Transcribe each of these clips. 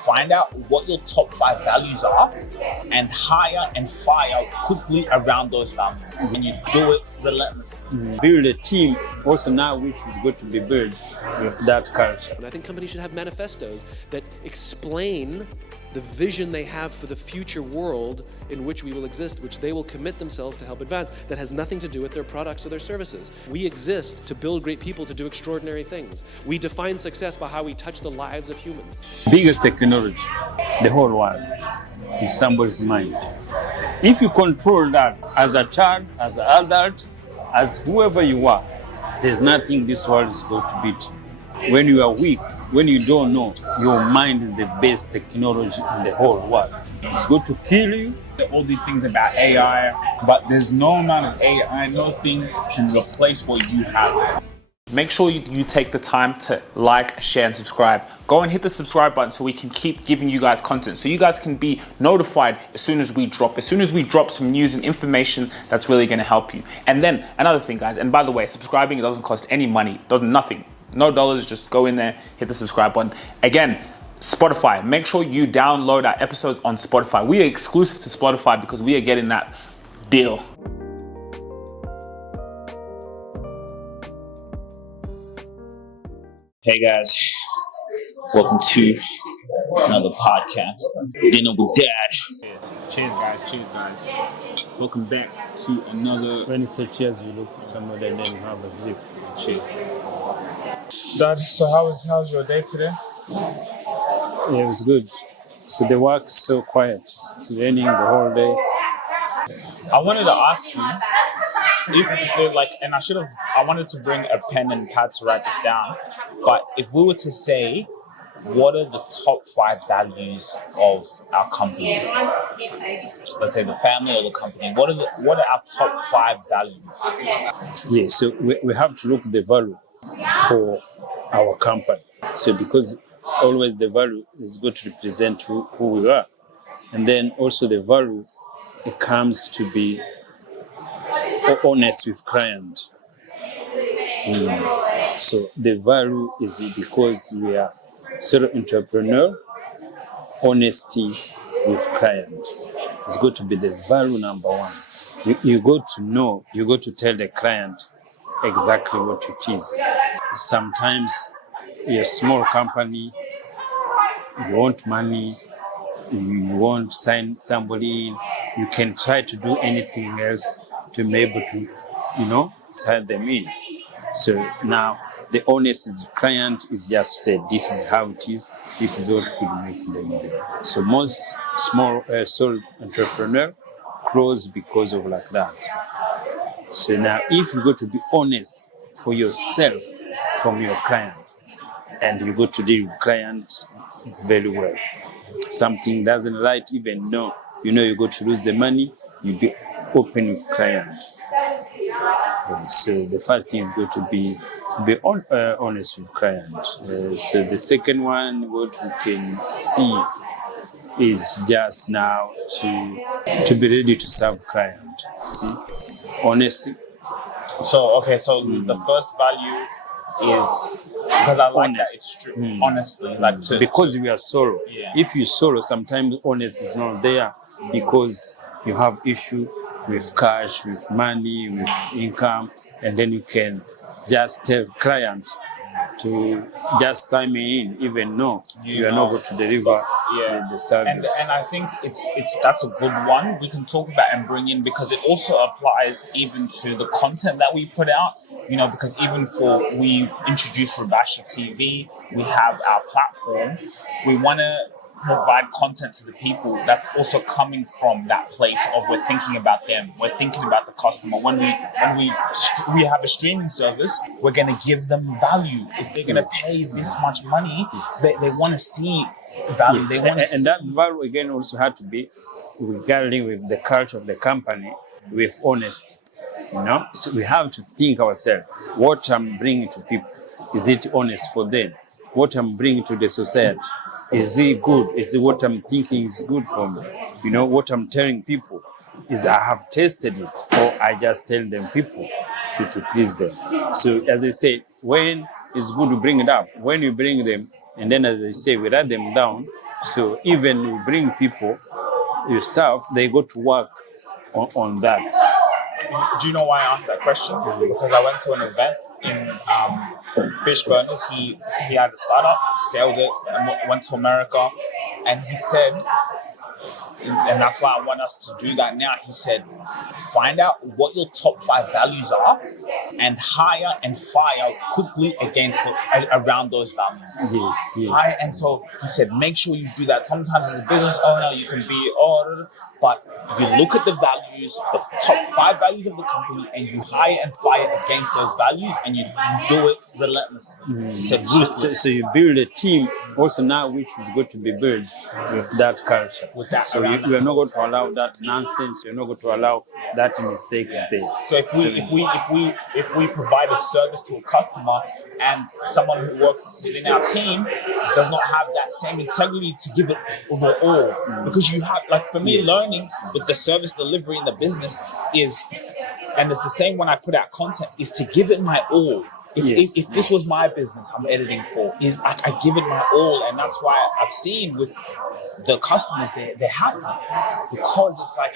find out what your top 5 values are and hire and fire quickly around those values. And you do it relentlessly. Build a team also now which is going to be built with that culture. And I think companies should have manifestos that explain the vision they have for the future world in which we will exist, which they will commit themselves to help advance, that has nothing to do with their products or their services. We exist to build great people to do extraordinary things. We define success by how we touch the lives of humans. Biggest technology, the whole world, is somebody's mind. If you control that as a child, as an adult, as whoever you are, there's nothing this world is going to beat. When you are weak, when you don't know, your mind is the best technology in the whole world. It's going to kill you. All these things about AI, but there's no amount of AI, nothing can replace what you have. Make sure you take the time to like, share, and subscribe. Go and hit the subscribe button so we can keep giving you guys content, so you guys can be notified as soon as we drop some news and information that's really going to help you. And then another thing, guys, and by the way, subscribing, it doesn't cost any money, nothing. No dollars, just go in there, hit the subscribe button. Again, Spotify, make sure you download our episodes on Spotify. We are exclusive to Spotify because we are getting that deal. Hey guys, welcome to another podcast, Dinner with Dad. Cheers guys. Welcome back to another. When you say cheers, you look at somebody and then you have a zip. Cheers. Dad, so how's your day today? Yeah, it was good. So the work's so quiet. It's raining the whole day. I wanted to ask you if I wanted to bring a pen and pad to write this down, but if we were to say, what are the top 5 values of our company? Let's say the family or the company. What are our top 5 values? Yeah, so we have to look at the value for our company. So because always the value is going to represent who we are. And then also the value, it comes to be honest with client. So the value is because we are solo entrepreneur, honesty with client. It's going to be the value number 1. You got to know, you got to tell the client exactly what it is. Sometimes you're a small company, you want money, you want to sign somebody in, you can try to do anything else to be able to, sign them in. So now the honest client is just to say, this is how it is, this is what could make them do. So most small sole entrepreneur grows because of like that. So now if you go to be honest for yourself from your client, and you go to deal with client very well. Something doesn't right, even though you're going to lose the money, you be open with client. So the first thing is going to be honest with client. So the second one, what we can see is just now to be ready to serve client. See, honesty. So the first value is, because I like that it's true. Honestly, because we are solo. Yeah. If you solo, sometimes honesty is not there because you have issue with cash, with money, with income, and then you can just tell client to just sign me in, even though you are not going to deliver the service. And I think that's a good one we can talk about and bring in, because it also applies even to the content that we put out. Because even we introduced Rubasha TV, we have our platform. We want to provide content to the people that's also coming from that place of we're thinking about them, we're thinking about the customer. When we have a streaming service, we're going to give them value. If they're going to pay this much money, they want to see value. Yes. And that value again also had to be regarding with the culture of the company, with honesty. So we have to think ourselves, what I'm bringing to people, is it honest for them? What I'm bringing to the society, is it good? Is it what I'm thinking is good for me? What I'm telling people is I have tested it, or I just tell them people to please them. So as I say, when it's good to bring it up, when you bring them, and then as I say, we write them down, So even you bring people, your staff, they go to work on that. Do you know why I asked that question? Because I went to an event in Fish Burners. He had a startup, scaled it, and went to America, and he said, and that's why I want us to do that now. He said, find out what your top 5 values are, and hire and fire quickly around those values. Yes. And so he said, make sure you do that. Sometimes as a business owner, you can be, but you look at the values, the top 5 values of the company, and you hire and fire against those values, and you do it relentlessly. He said, So you build a team also now which is going to be built with that culture. So you are not going to allow that nonsense. You're not going to allow that mistake there. So if we provide a service to a customer and someone who works within our team does not have that same integrity to give it the all, because you have, like for me, learning with the service delivery in the business is, and it's the same when I put out content, is to give it my all. If this was my business I'm editing for, I give it my all, and that's why I've seen with the customers they're happy, because it's like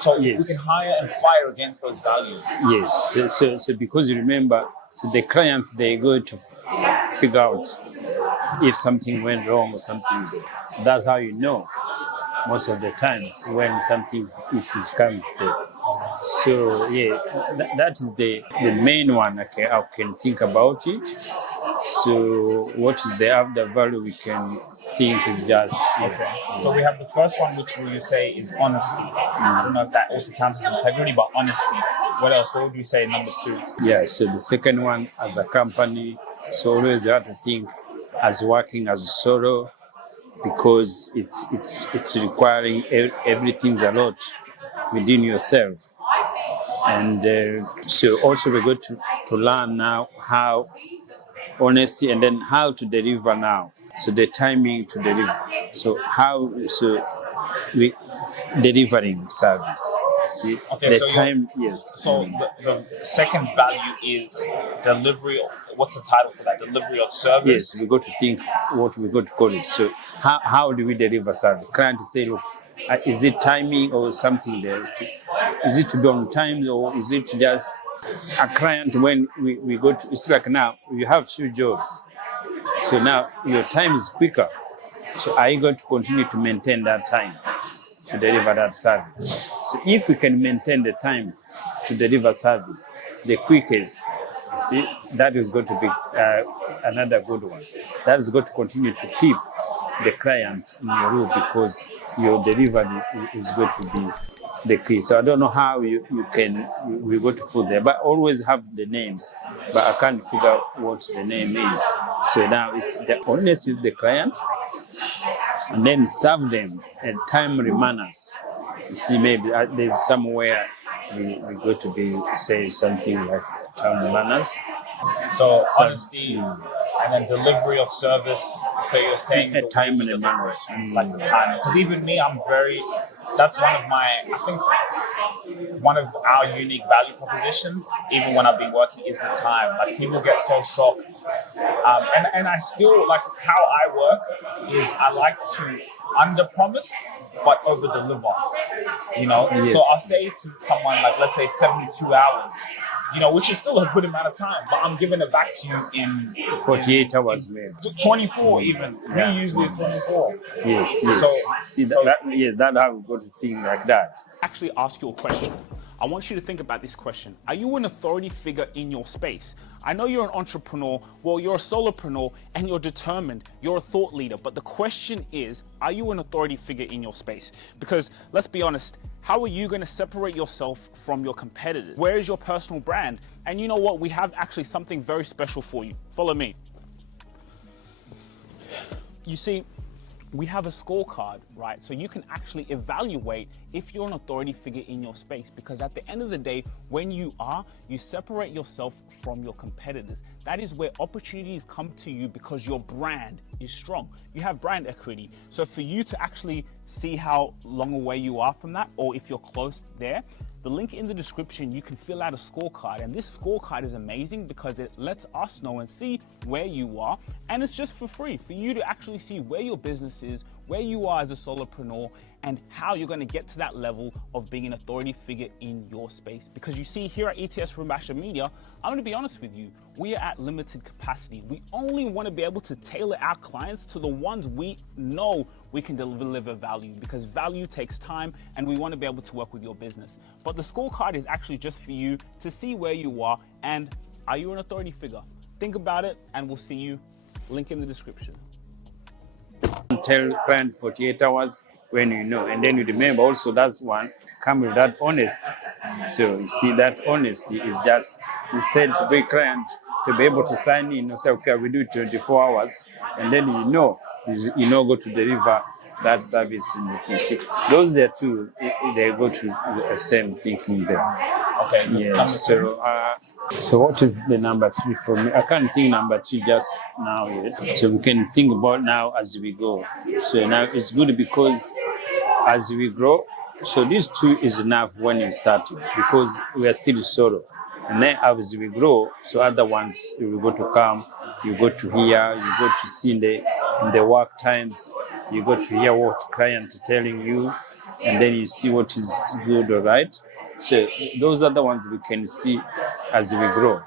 So if we can hire and fire against those values. Yes. So because you remember, so the client, they go to figure out if something went wrong or something. So that's how you know most of the times when something issues comes there. So that is the main one. I can think about it. So what is the other value we can think is just So we have the first one, which you say is honesty. I don't know if that also counts as integrity, but honesty. What else? What would you say number 2? Yeah. So the second one, as a company, so always you have to think as working as a solo, because it's requiring everything's a lot within yourself. And so also we're going to learn now how honesty, and then how to deliver now. So the timing to deliver. So we delivering service. See, okay, the time, yes. So the second value is delivery. What's the title for that? Delivery of service? Yes, we got to think what we got to call it. So how do we deliver service? Client say, look, is it timing or something there? Is it to be on time, or is it just a client when we go to, it's like now you have 2 jobs. So now your time is quicker. So are you going to continue to maintain that time to deliver that service? So if we can maintain the time to deliver service, the quickest, you see, that is going to be another good one. That is going to continue to keep the client in your room, because your delivery is going to be the key. So I don't know how we're going to put there, but always have the names, but I can't figure out what the name is. So now it's the honesty with the client, and then serve them in timely manners. You see, maybe there's somewhere we go to be say something like timely manners. So honesty, and then delivery of service. So you're saying a timely manner, like the time. Because even me, that's one of my, I think one of our unique value propositions, even when I've been working, is the time. Like people get so shocked. And I still, like how I work is I like to under promise but over deliver. Yes. So I'll say to someone, like, let's say 72 hours, which is still a good amount of time, but I'm giving it back to you in 48 hours, man. 24 even. Me usually 24. Yes. So, that's how we go to think like that. Actually ask you a question. I want you to think about this question. Are you an authority figure in your space? I know you're an entrepreneur, well, you're a solopreneur, and you're determined, you're a thought leader, but the question is, are you an authority figure in your space? Because let's be honest, how are you going to separate yourself from your competitors? Where is your personal brand? And you know what? We have actually something very special for you. Follow me. You see, we have a scorecard, right? So you can actually evaluate if you're an authority figure in your space, because at the end of the day, when you separate yourself from your competitors. That is where opportunities come to you because your brand is strong. You have brand equity. So for you to actually see how long away you are from that, or if you're close there, the link in the description, you can fill out a scorecard. And this scorecard is amazing because it lets us know and see where you are. And it's just for free for you to actually see where your business is, where you are as a solopreneur, and how you're going to get to that level of being an authority figure in your space. Because you see, here at ETS Rubasha Media, I'm going to be honest with you, we are at limited capacity. We only want to be able to tailor our clients to the ones we know we can deliver value, because value takes time and we want to be able to work with your business. But the scorecard is actually just for you to see where you are and are you an authority figure? Think about it, and we'll see you. Link in the description. Tell client 48 hours when you know, and then you remember also that's one come with that honesty. So you see that honesty is just instead to be client to be able to sign in and say, okay, we do it 24 hours, and then you know go to deliver that service in the team. See, those there two, they go to the same thinking there. Okay. Yeah. So what is the number 3 for me? I can't think number 2 just now yet. So we can think about now as we go. So now it's good because as we grow, so these 2 is enough when you start because we are still solo. And then as we grow, so other ones you go to come, you go to hear, you go to see in the work times, you go to hear what client telling you, and then you see what is good or right. So those are the ones we can see as we grow.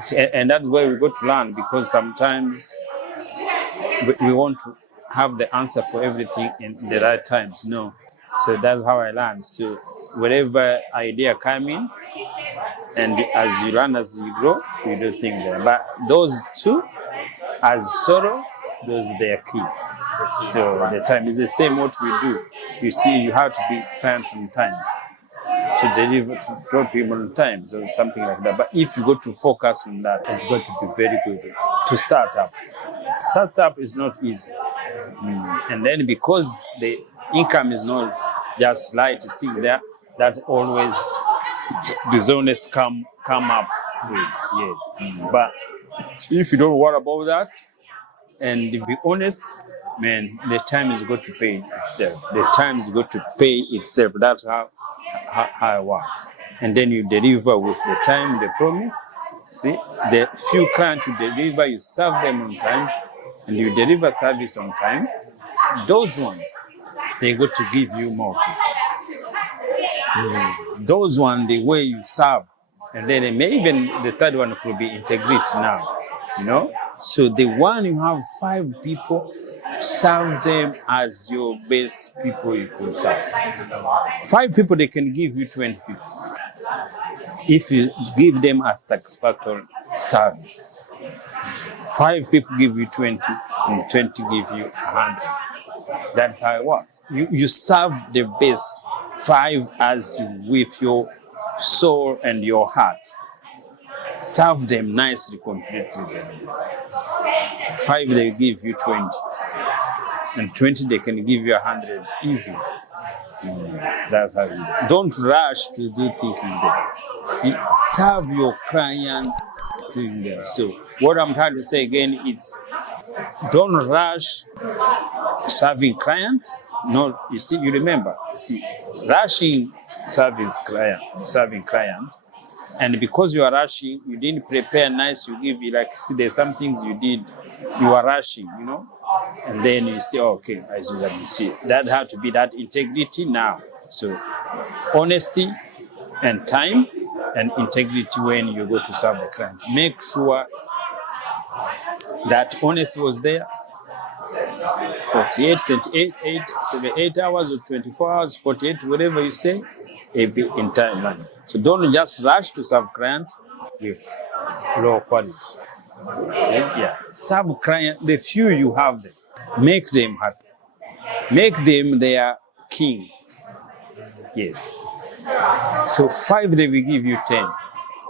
So, and that's where we go to learn, because sometimes we want to have the answer for everything in the right times. No. So that's how I learn. So whatever idea come in, and as you learn, as you grow, you do things there. But those 2, as solo, those they are key. So the time is the same what we do. You see, you have to be client on times to deliver, to drop people on times or something like that. But if you go to focus on that, it's going to be very good to start up. Startup is not easy. And then because the income is not just light thing there, that always dishonest come up with. But if you don't worry about that and be honest, man, the time is going to pay itself. The time is going to pay itself. That's how it works. And then you deliver with the time, the promise. See, the few clients you deliver, you serve them on time, and you deliver service on time. Those ones, they're going to give you more. Those ones, the way you serve, and then even the third one could be integrity now, So the one you have 5 people, serve them as your best people you could serve. 5 people, they can give you 20 people. If you give them a satisfactory service. 5 people give you 20, and 20 give you 100. That's how it works. You serve the best 5 as with your soul and your heart. Serve them nicely, completely. 5, they give you 20. And 20, they can give you 100 easy. That's how you do. Don't rush to do things in there. See, serve your client in there. So what I'm trying to say again, it's don't rush serving client. No, you remember, rushing serving client. And because you are rushing, you didn't prepare nice, you give you there's some things you did, you are rushing, and then you say, okay, I see. That had to be that integrity now. So honesty and time and integrity when you go to serve the client. Make sure that honesty was there. 48, 78 hours or 24 hours, 48, whatever you say, it be in timeline. So don't just rush to serve client with low quality. Yeah. Serve client, the few you have them, make them happy. Make them their king. Yes. So 5, they will give you 10.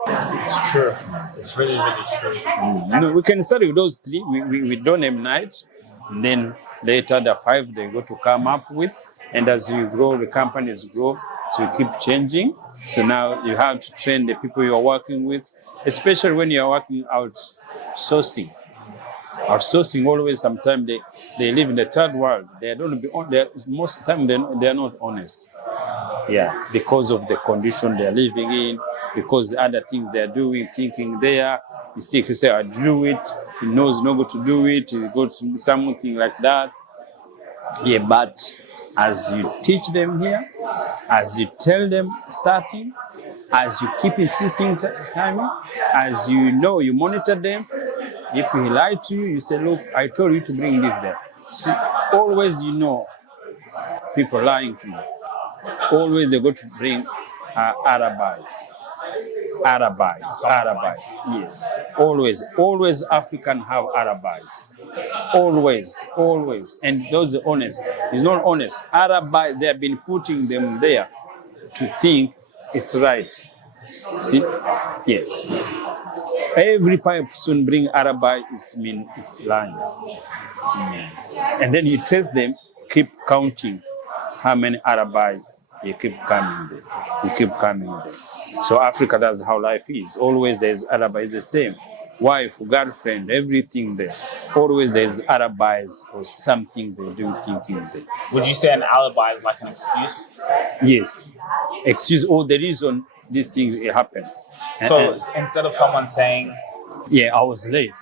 It's true. It's really, really true. No, we can start with those 3. We don't name night. And then later the 5 they go to come up with. And as you grow, the companies grow. So you keep changing. So now you have to train the people you are working with, especially when you are working outsourcing. Outsourcing always, sometimes they live in the third world. They don't be on. Most of the time they are not honest. Yeah, because of the condition they're living in, because the other things they're doing, thinking there. You see, if you say, I do it, he knows not going to do it, he goes to something like that. Yeah, but as you teach them here, as you tell them starting, as you keep insisting timing, as you know, you monitor them. If he lied to you, you say, look, I told you to bring this there. See, always you know people lying to you. Always they go to bring alibis. Alibis, yes. Always African have alibis. Always. And those are honest. It's not honest. Alibi, they have been putting them there to think it's right. See? Yes. Every person bring alibi is mean it's lying. And then you test them, keep counting how many alibi you keep coming there. You keep coming there. So Africa, that's how life is. Always there's alibi, it's the same. Wife, girlfriend, everything there. Always there's alibis or something they do thinking there. Would you say an alibi is like an excuse? Yes. Excuse or the reason this thing happened. So instead of someone saying, yeah, I was late.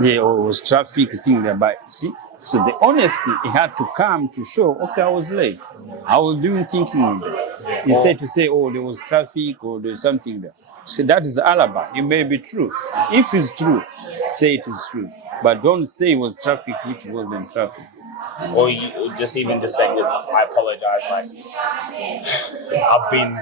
Yeah, or it was traffic thing there, but see, so the honesty, it had to come to show, okay, I was late. I was doing thinking there. Instead to say, oh, there was traffic or there's something there. So that is alibi. It may be true. If it's true, say it is true. But don't say it was traffic which wasn't traffic. or you just even just saying that I apologize, like I've been,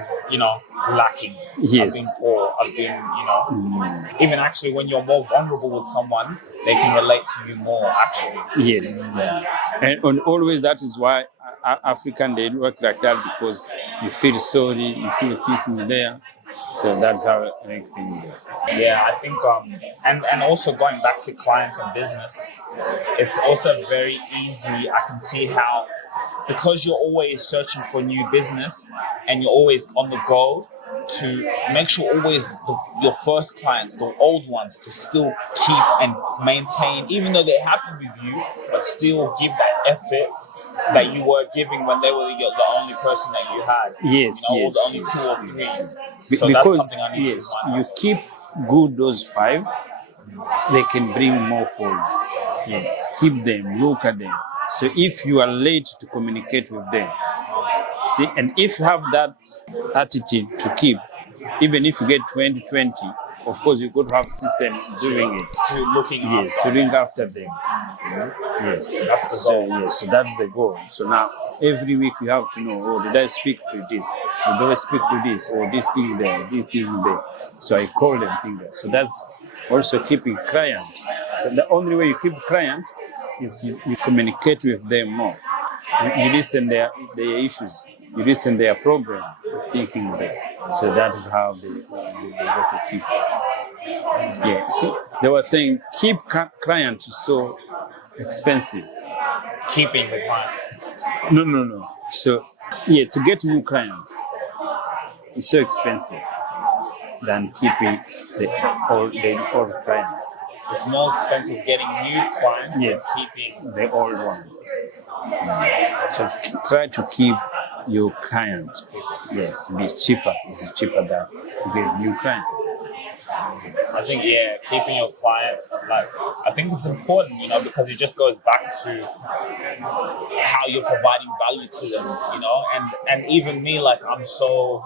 lacking. Yes. I've been poor. I've been, even actually when you're more vulnerable with someone, they can relate to you more actually. Yes. Yeah. And always that is why African, they work like that, because you feel sorry, you feel thinking there. So that's how everything goes. Yeah, I think, and also going back to clients and business, it's also very easy. I can see how, because you're always searching for new business and you're always on the go, to make sure always your first clients, the old ones, to still keep and maintain, even though they're happy with you, but still give that effort that you were giving when they were the only person that you had. Yes, or yes. the only two or three. So Because, that's something I need to remind you keep good those 5, they can bring more for you. Yes, keep them, look at them. So if you are late to communicate with them, see, and if you have that attitude to keep, even if you get 20, of course you could have system doing it. to looking Yes, after. to look after them. Yes, That's the so goal. yes, so that's the goal. So now every week you have to know, oh, did I speak to this? Did I speak to this? Or this thing there, this thing there. So I call them thing there. So that's also keeping client. So the only way you keep client is you communicate with them more. You listen their issues. You listen their problem, thinking there. So that is how they go to keep. Yeah, see, they were saying keep client is so expensive. Keeping the client. No. So, yeah, to get new client, it's so expensive than keeping the old client. It's more expensive getting new clients Yes. than keeping. The old one. So try to keep your client. Yes, be cheaper. It's cheaper than to get new client. I think, keeping your client, I think it's important, because it just goes back to how you're providing value to them, and even me, I'm so,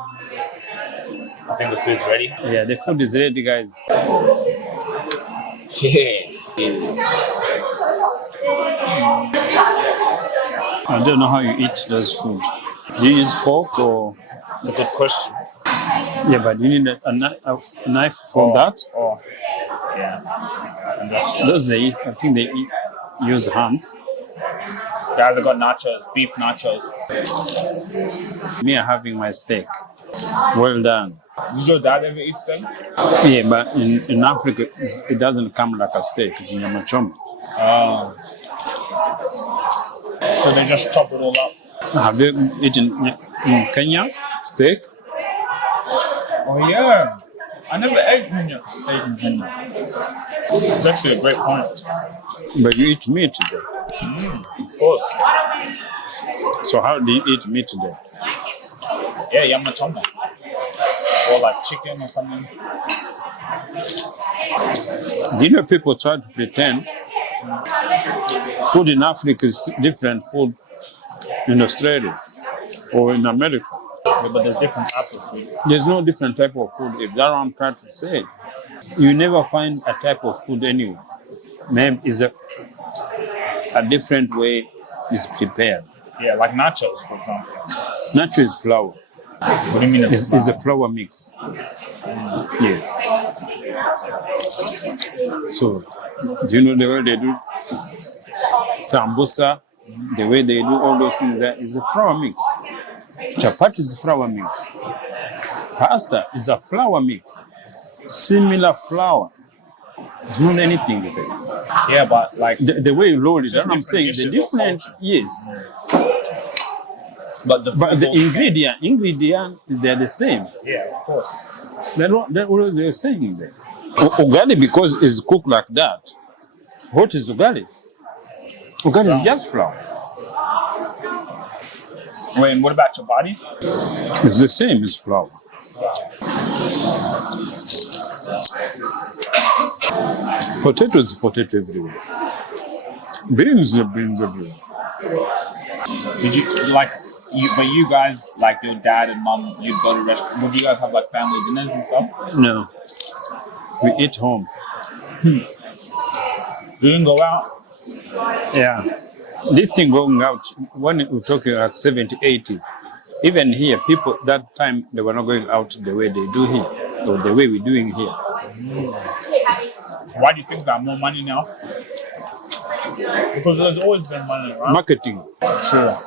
I think the food's ready. Yeah, the food is ready, guys. Yeah. I don't know how you eat those food. Do you use fork or? It's a good question. Yeah, but you need a knife for that. Oh, yeah. And that's Those they eat, I think they use hands. guys, I got nachos, beef nachos. Me, I'm having my steak. Well done. Does your dad ever eat them? Yeah, but in Africa, it doesn't come like a steak. It's nyama choma. So they just chop it all up. Have you eaten in Kenya steak? Oh yeah, I never ate steak in Kenya. It's actually a great point. But you eat meat today. Of course. So how do you eat meat today? Yeah, yama choma. Or like chicken or something. Do you know people try to pretend food in Africa is different food in Australia or in America? Yeah, but there's different types of food. There's no different type of food. If that's what I'm trying to say, you never find a type of food anywhere. Maybe is a different way it's prepared. Yeah, like nachos, for example. Nacho is flour. What do you mean It's a flour mix. Yes. So, do you know the way they do sambusa? The way they do all those things there is a flour mix. Chapati is a flour mix. Pasta is a flour mix. Similar flour. It's not anything with it. Yeah, but like The way you roll it, that's just what I'm saying. The different, yes. but the But food's the all same. ingredient, they're the same. Yeah, of course. That's what they're saying there. Ugali, because it's cooked like that. What is ugali? Ugali is just flour. Wait, and what about chapati? It's the same as flour. Potato is potato everywhere. Beans are beans everywhere. Did you like but you guys, like your dad and mom, you'd go to restaurants? Would you guys have like family dinners and stuff? No. We eat home. You didn't go out? Yeah. This thing going out, when we're talking like 70s, 80s, even here, people that time they were not going out the way they do here, or the way we're doing here. Why do you think they have more money now? Because there's always been money, right? Marketing. Sure.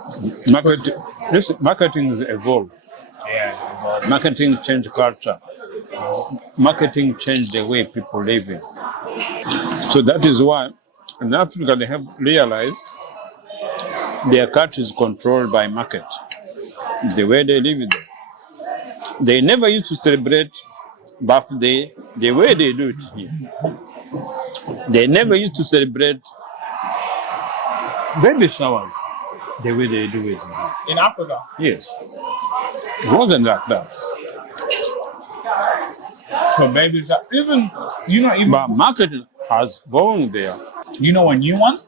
Marketing has evolved. Yeah. Well, Marketing changed culture. Marketing changed the way people live in. So that is why in Africa they have realized their culture is controlled by market. The way they live in there. They never used to celebrate birthday the way they do it here. They never used to celebrate baby showers the way they do it here. in Africa. Yes. It wasn't like that. So baby, even even But market has gone there. you know a new one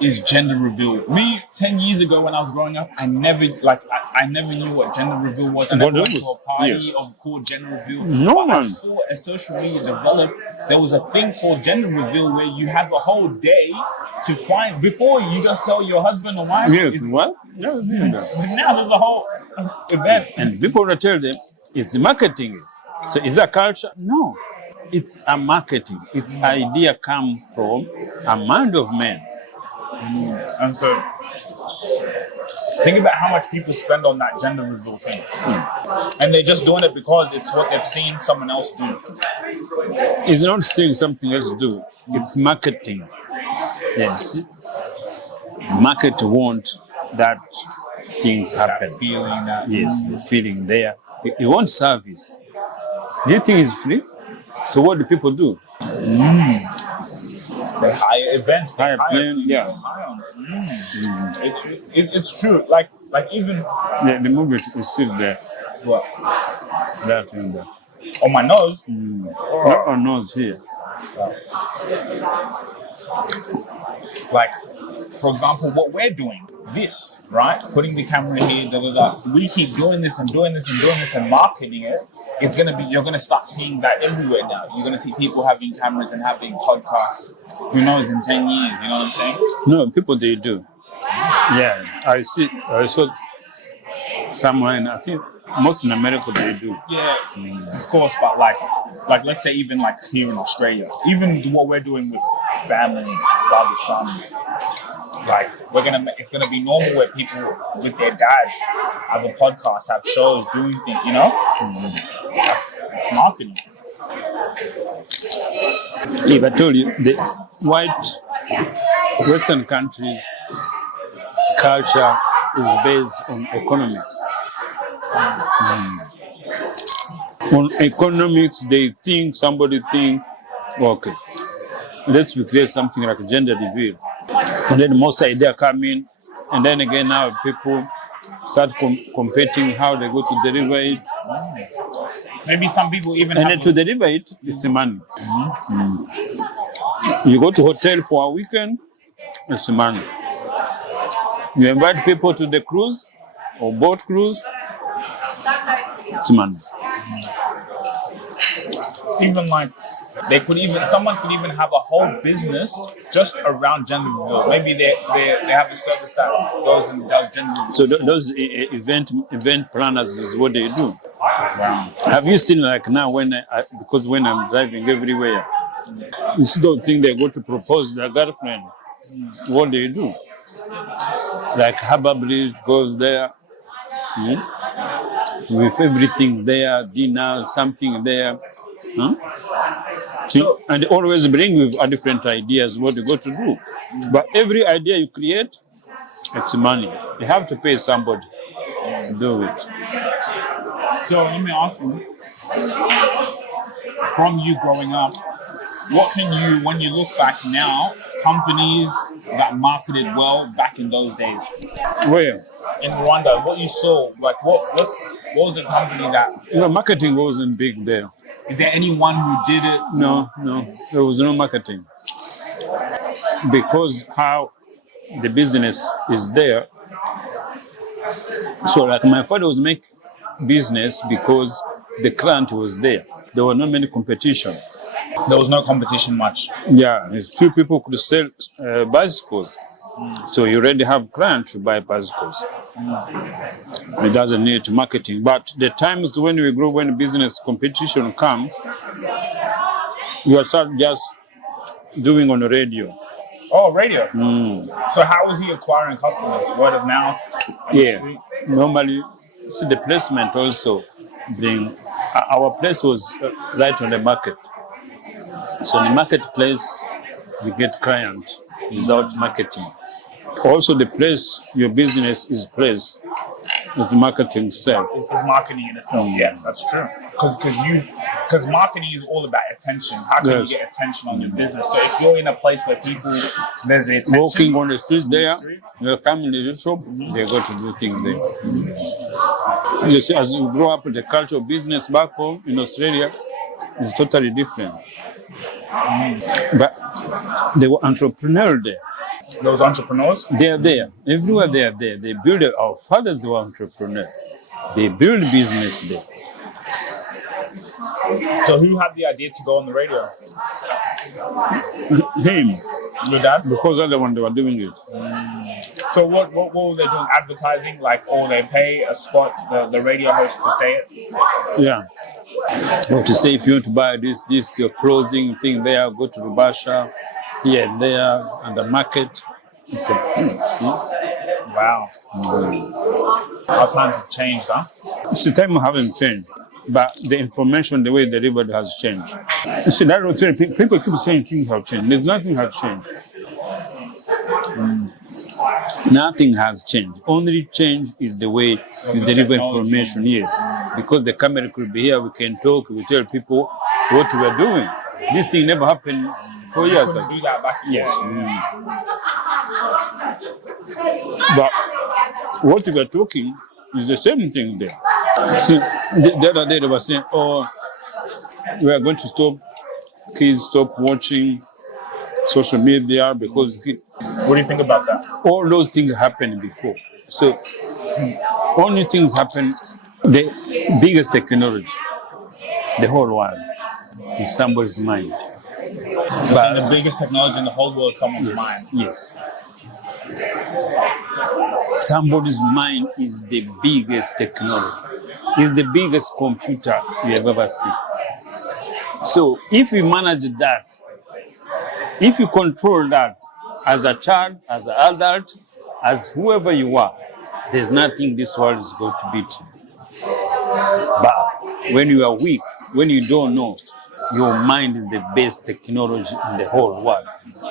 is gender reveal. Me 10 years ago when I was growing up, I never I never knew what gender reveal was. I never went to a party Yes. called gender reveal. No But I one. saw as social media developed, there was a thing called gender reveal where you have a whole day to find before you just tell your husband or wife. Yes. it's- What? No, But now there's a whole event. and people will tell them it's marketing. So is that culture? No. It's a marketing. Its idea come from a mind of man. And so, think about how much people spend on that gender reveal thing. And they're just doing it because it's what they've seen someone else do. It's not seeing something else do. It's marketing. Yes. Market want that things happen. Feeling that. Yes, the feeling there. You want service. Do you think it's free? So what do people do? They hire events. They Hire plane, people yeah. to hire on. It's true. Like even The movement is still there. what, That and that. on my nose. Not on nose here. Like, for example, what we're doing, this, right? Putting the camera here, da da da. We keep doing this and doing this and doing this and marketing it. It's gonna be, you're gonna start seeing that everywhere now. You're gonna see people having cameras and having podcasts. Who knows in 10 years? You know what I'm saying? No, people they do. Yeah, I saw somewhere, and I think most in America they do. Yeah, of course. But like let's say even like here in Australia, even what we're doing with family, father, son, like it's gonna be normal where people with their dads have a podcast, have shows, doing things. You know, it's marketing. If I told you the white Western countries culture is based on economics. On economics, they think, okay, let's create something like a gender reveal. And then most idea come in, and then again now people start competing how they go to deliver it. Maybe some people even And have then to deliver it, it's money. You go to hotel for a weekend, it's money. You invite people to the cruise or boat cruise, it's money. even like someone could even have a whole business just around gender reveal. Maybe they have a service that goes and does gender reveal. So those event planners is what they do. Wow. Have you seen like now because when I'm driving everywhere, instead of think they go to propose their girlfriend, what they do? Like Harbour Bridge goes there, with everything there, dinner, something there. And they always bring with different ideas what you go to do. But every idea you create, it's money. You have to pay somebody to do it. So let me ask you, from you growing up, what can you, when you look back now, companies that marketed well back in those days? Where? In Rwanda, what you saw, like what was a company that... Marketing wasn't big there. Is there anyone who did it? No, there was no marketing. Because how the business is there. So like my father was make business because the client was there. There were not many competition. There was no competition much. Yeah, few people could sell bicycles. So you already have clients to buy bicycles. It doesn't need marketing. But the times when we grow, when business competition comes, you start just doing on the radio. Oh, radio. So how was he acquiring customers? Word of mouth? Yeah. Normally, see the placement also bring. Our place was right on the market. So in the marketplace, we get clients without marketing. Also, the place your business is placed, the marketing itself. It's marketing in itself. Yeah, that's true. Because marketing is all about attention. How can you get attention on your business? So if you're in a place where there's the attention. Walking on the street there, you're coming to the shop, they go to do things there. You see, as you grow up with the culture of business back home in Australia, it's totally different. But they were entrepreneurs there. Those entrepreneurs? They are there. Everywhere they are there. They build it. Our fathers were entrepreneurs. They build business there. So who had the idea to go on the radio? Him. Your dad? Because they're the one they were doing it. So what were they doing? Advertising? Like, or they pay a spot, the radio host to say it? Yeah. Or to say if you want to buy this your clothing thing there, go to Rubasha, here and there, and the market. It's a Wow. Our times have changed, huh? The time haven't changed, but the information, the way delivered has changed. See, that will tell people keep saying things have changed. There's nothing has changed. Nothing has changed. Only change is the way you deliver information, yes. Because the camera could be here, we can talk, we tell people what we are doing. This thing never happened 4 years ago. Do that back. Yes. But what we are talking is the same thing there. See, the other day they were saying, we are going to stop watching social media because what do you think about that? All those things happened before. So only things happen, the biggest technology, the whole world, is somebody's mind. But the biggest technology in the whole world is someone's mind. Yes. Somebody's mind is the biggest technology. It's the biggest computer you have ever seen. So if you manage that, if you control that as a child, as an adult, as whoever you are, there's nothing this world is going to beat you. But when you are weak, when you don't know, your mind is the best technology in the whole world.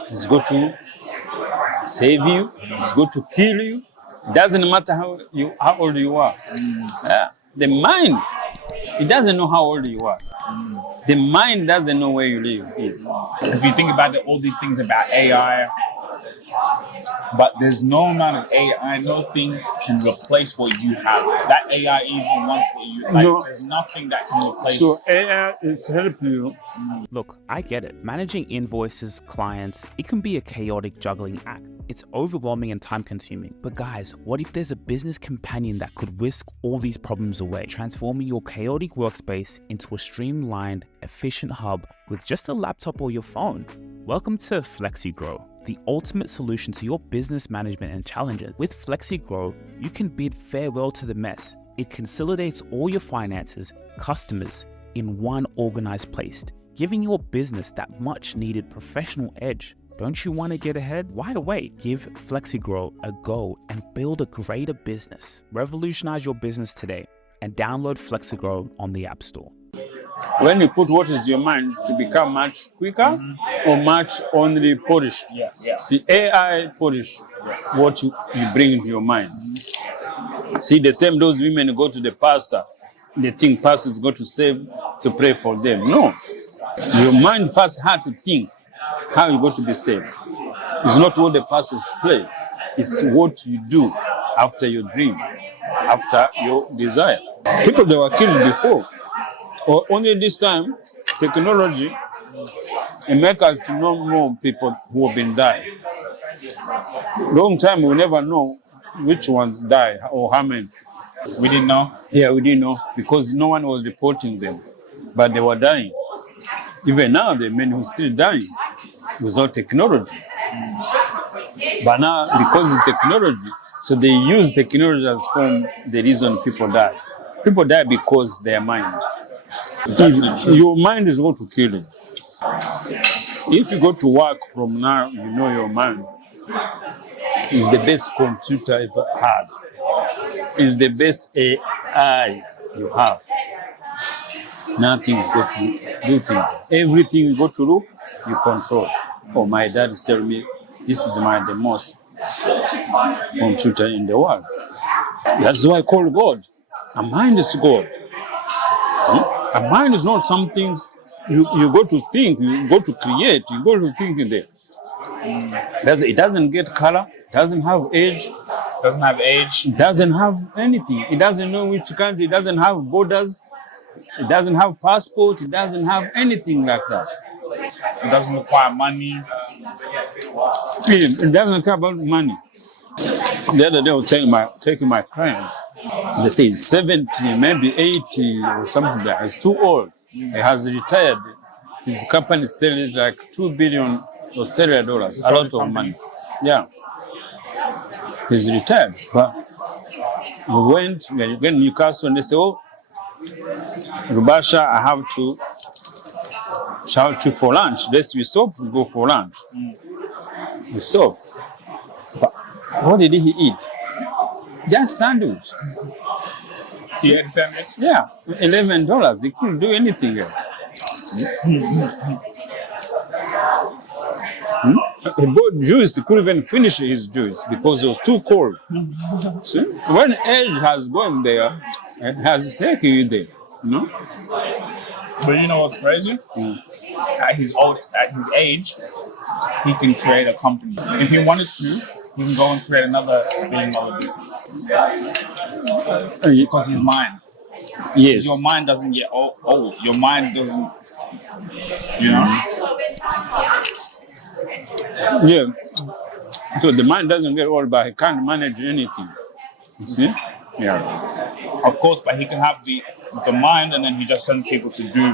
It's going to save you, it's going to kill you. It doesn't matter how old you are. The mind, it doesn't know how old you are. The mind doesn't know where you live. If you think about all these things about AI, But there's no amount of AI, nothing can replace what you have. That AI even wants what you like. No. There's nothing that can replace. So AI is helping you. Look, I get it. Managing invoices, clients, it can be a chaotic juggling act. It's overwhelming and time consuming. But guys, what if there's a business companion that could whisk all these problems away, transforming your chaotic workspace into a streamlined, efficient hub with just a laptop or your phone? Welcome to FlexiGrow, the ultimate solution to your business management and challenges. With FlexiGrow, you can bid farewell to the mess. It consolidates all your finances, customers in one organized place, giving your business that much needed professional edge. Don't you want to get ahead? Why wait? Give FlexiGrow a go and build a greater business. Revolutionize your business today and download FlexiGrow on the App Store. When you put what is your mind to become much quicker or much only polish. Yeah. See, AI polish what you bring into your mind. See, the same those women go to the pastor, they think pastor is going to save, to pray for them. No. Your mind first had to think how you're going to be saved. It's not what the pastors play. It's what you do after your dream, after your desire. People that were killed before, or only this time, technology and make us to know more people who have been dying. Long time we never know which ones die or how many. We didn't know. Yeah, we didn't know because no one was reporting them, but they were dying. Even now, there are many who are still dying without technology. But now, because it's technology, so they use technology as form the reason people die. People die because their mind. Your mind is going to kill you. If you go to work from now, you know your mind is the best computer ever had. Is the best AI you have. Nothing's got to do things. Everything you go to look, you control. Oh, my dad is telling me this is the most computer in the world. That's why I call God. A mind is God. A mind is not something you go to think, you go to create, you go to think in there. It doesn't get color, doesn't have age. Doesn't have age. It doesn't have anything. It doesn't know which country. It doesn't have borders. It doesn't have passport. It doesn't have anything like that. It doesn't require money. It doesn't care about money. The other day I was taking my client. They say he's 70, maybe 80 or something like that. He's too old. He has retired. His company is selling like $2 billion Australian dollars. A lot of money. Yeah. He's retired. But we went to Newcastle and they say, oh, Rubasha, I have to shout you for lunch. We stop, we go for lunch. We stop. But what did he eat? Just sandwich. He had a sandwich? Yeah, $11. He couldn't do anything else. He bought juice, he couldn't even finish his juice because it was too cold. See? When age has gone there, it has taken you there. No? But you know what's crazy? At his age, he can create a company. If he wanted to, he can go and create another $1 billion business. Because he's mine. Yes. Your mind doesn't get old. Your mind doesn't, you know? Yeah. So the mind doesn't get old, but he can't manage anything. You see? Yeah. Of course, but he can have the mind and then he just sends people to do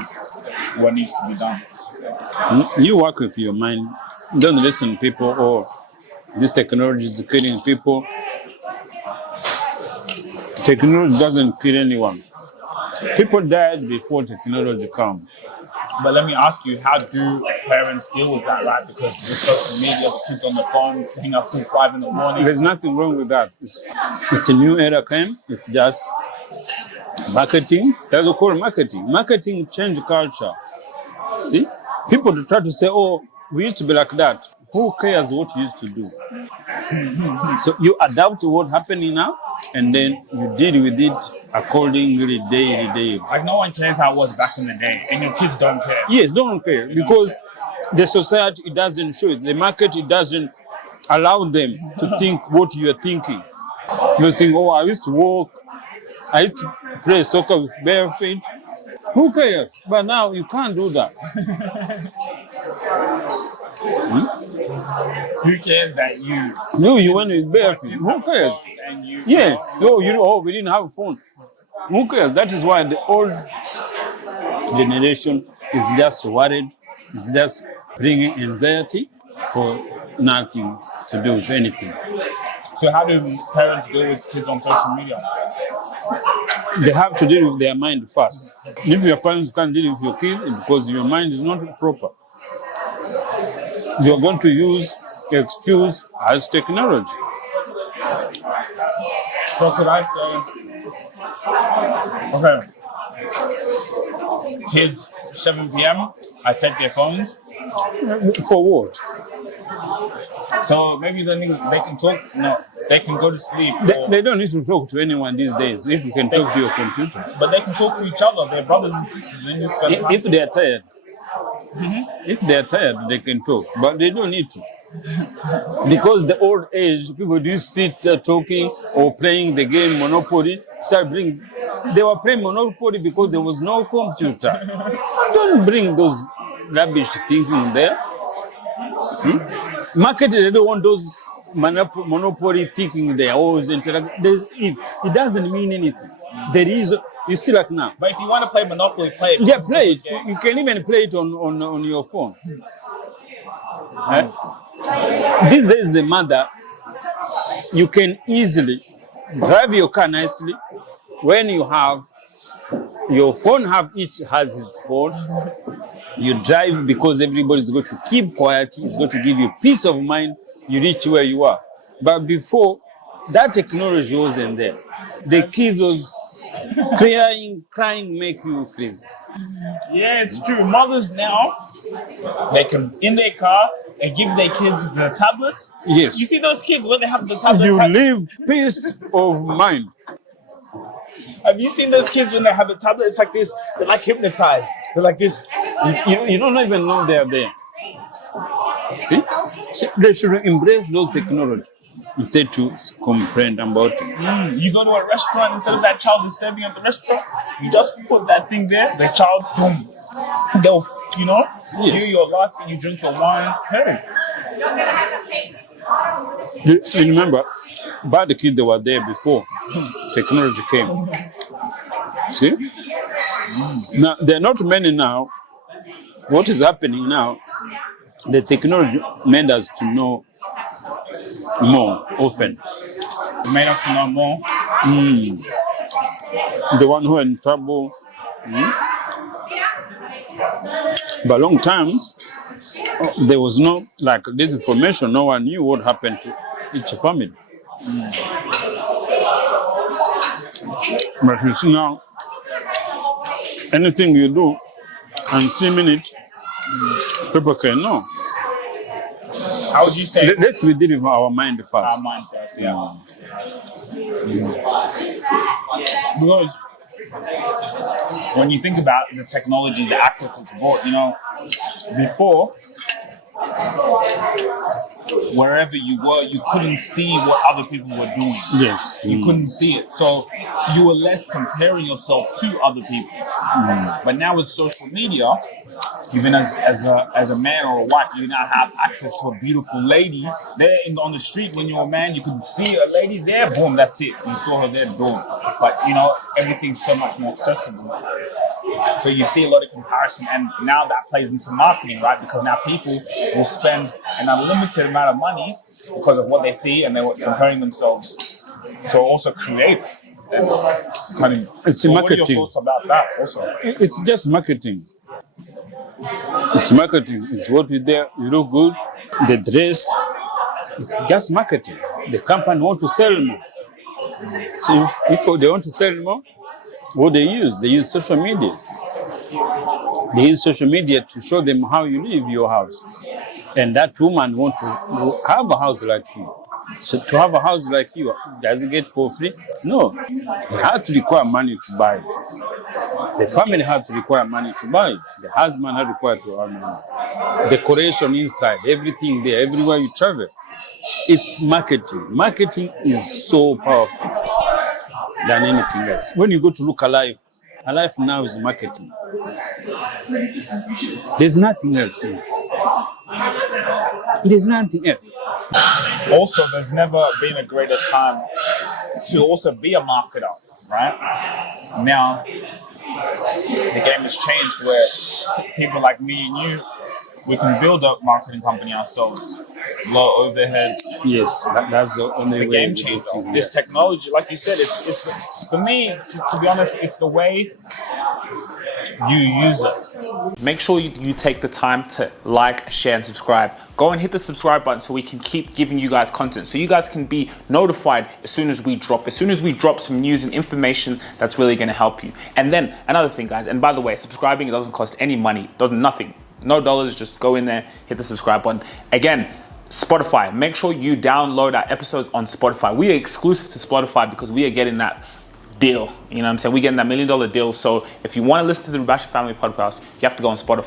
what needs to be done. You work with your mind. Don't listen to people or this technology is killing people. Technology doesn't kill anyone. People died before technology came. But let me ask you, how do parents deal with that, right? Because with social media, the kids on the phone, picking up till 5 in the morning. There's nothing wrong with that. It's a new era came. It's just marketing. That's what we call marketing. Marketing change culture. See? People try to say, oh, we used to be like that. Who cares what you used to do? So you adapt to what's happening now, and then you deal with it accordingly day. Like no one cares how it was back in the day, and your kids don't care. Yes, don't care because the society, it doesn't show it. The market, it doesn't Allow them to think what you are thinking. You're saying, oh, I used to walk, I used to play soccer with bare feet. Who cares? But now you can't do that. Who cares that you You went with bare feet. Who cares? and you? Yeah. Oh, we didn't have a phone. Who cares? That is why the old generation is just worried, is just bringing anxiety for nothing to do with anything. So how do parents deal with kids on social media? They have to deal with their mind first. If your parents can't deal with your kid because your mind is not proper, you're going to use excuse as technology. So could I say, okay, kids, 7 p.m., I take their phones. For what? So maybe they can talk. No, they can go to sleep. They don't need to talk to anyone these days if you can talk to your computer. But they can talk to each other, their brothers and sisters. Then you spend time. If they are tired, if they are tired, they can talk, but they don't need to. Because the old age, people do sit talking or playing the game Monopoly. They were playing Monopoly because there was no computer. Don't bring those rubbish thinking there. See? Market, they don't want those monopoly thinking there. Always interact. It doesn't mean anything. There is, you see, like now. But if you want to play Monopoly, play it. Yeah, play it. You can even play it on your phone. These days, the mother, you can easily drive your car nicely when you have your phone. Each has his phone. You drive because everybody's going to keep quiet. It's going to give you peace of mind. You reach where you are. But before, that technology wasn't there. The kids was crying, make you crazy. Yeah, it's true. Mothers now, they can, in their car, and give their kids the tablets. Yes. You see those kids when they have the tablets? You live peace of mind. Have you seen those kids when they have a tablet? It's like this. They're like hypnotized. They're like this. You don't even know they are there. See? They should embrace those technology instead to comprehend about it. You go to a restaurant, instead of that child disturbing at the restaurant, you just put that thing there, the child, boom. They'll, Yes. hear your life and you drink your wine. Hey. You remember, but the kids that were there before technology came. See? Now, there are not many now. What is happening now, the technology made us to know more often. It made us to know more. The one who are in trouble. But long times, there was no, like this information, no one knew what happened to each family. But you see now, anything you do, in 3 minutes, people can know. How would you say? Let's be dealing with our mind first. Our mind first, yeah. Because when you think about the technology, the access it's brought, before, wherever you were, you couldn't see what other people were doing. Yes. You couldn't see it. So you were less comparing yourself to other people. But now with social media, even as a man or a wife, you now have access to a beautiful lady there on the street. When you're a man, you could see a lady there, boom, that's it. You saw her there, boom. But everything's so much more accessible. So you see a lot of comparison, and now that plays into marketing, right? Because now people will spend an unlimited amount of money because of what they see, and they're comparing themselves. So it also creates kind of. It's so marketing. What are your thoughts about that? Also, It's just marketing. It's marketing. It's what we there. You look good. The dress. It's just marketing. The company want to sell more. So if they want to sell more, what they use social media. They use social media to show them how you live your house. And that woman wants to have a house like you. So to have a house like you, does it get for free? No. You have to require money to buy it. The family have to require money to buy it. The husband has required to have money. Decoration inside, everything there, everywhere you travel. It's marketing. Marketing is so powerful than anything else. When you go to look alive now is marketing. There's nothing else. There's nothing else. Also, there's never been a greater time to also be a marketer, right? Now, the game has changed where people like me and you, we can build a marketing company ourselves. Low overhead. Yes, that's the only The way. game changer. This technology, like you said, it's for me, to be honest, it's the way you use it. Make sure you take the time to like, share, and subscribe. Go and hit the subscribe button so we can keep giving you guys content, so you guys can be notified as soon as we drop some news and information that's really going to help you. And then another thing, guys, and by the way, subscribing, it doesn't cost any money, nothing, no dollars. Just go in there, hit the subscribe button. Again, Spotify, make sure you download our episodes on Spotify. We are exclusive to Spotify because we are getting that deal. You know what I'm saying? We're getting that $1 million deal. So if you want to listen to the Rubasha Family Podcast, you have to go on Spotify.